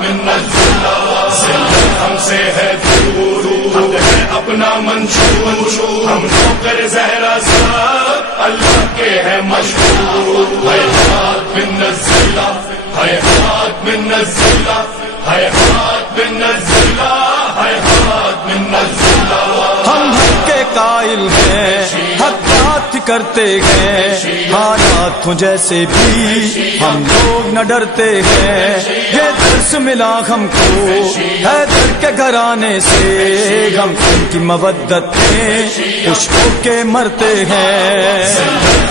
منا ذلت ہم سے ہے دور، حق ہے اپنا منشور، ہم نوکر زہرا سب اللہ کے ہے مشہور، حیات منا ذلت، حیات منا ذلت، حیات منا ذلت، حیات منا ذلت۔ ہم حق کے قائل ہیں، حق بات کرتے ہیں، حالات ہوں جیسے بھی ہم لوگ نہ ڈرتے ہیں۔ یہ درس ملا ہم کو حیدر کے گھرانے سے، ہم ان کی مودت میں خوش ہو کے مرتے ہیں۔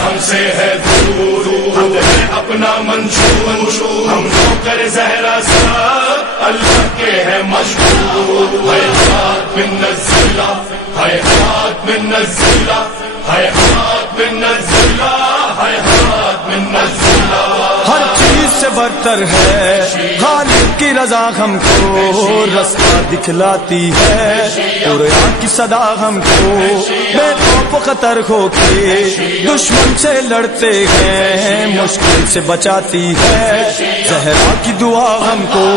ہم سے ہے دور، حق ہے اپنا منشور، ہم نوکر زہرا سب اللہ کے ہے مشہور، حیات منا ذلت، حیات منا ذلت، حیات منا ذلت، حیات منا ذلت۔ ہر چیز سے برتر ہے خالق کی رضا، ہم کو رستہ دکھلاتی ہے قرآن کی صدا، ہم کو بے خوف و خطر ہو کے دشمن سے لڑتے ہیں، مشکل سے بچاتی ہے زہرا کی دعا ہم کو۔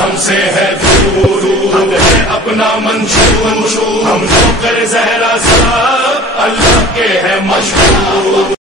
ہم سے ہے دور، حق ہے اپنا منشور، ہم نوکر زہرا سب اللہ کے ہے مشہور۔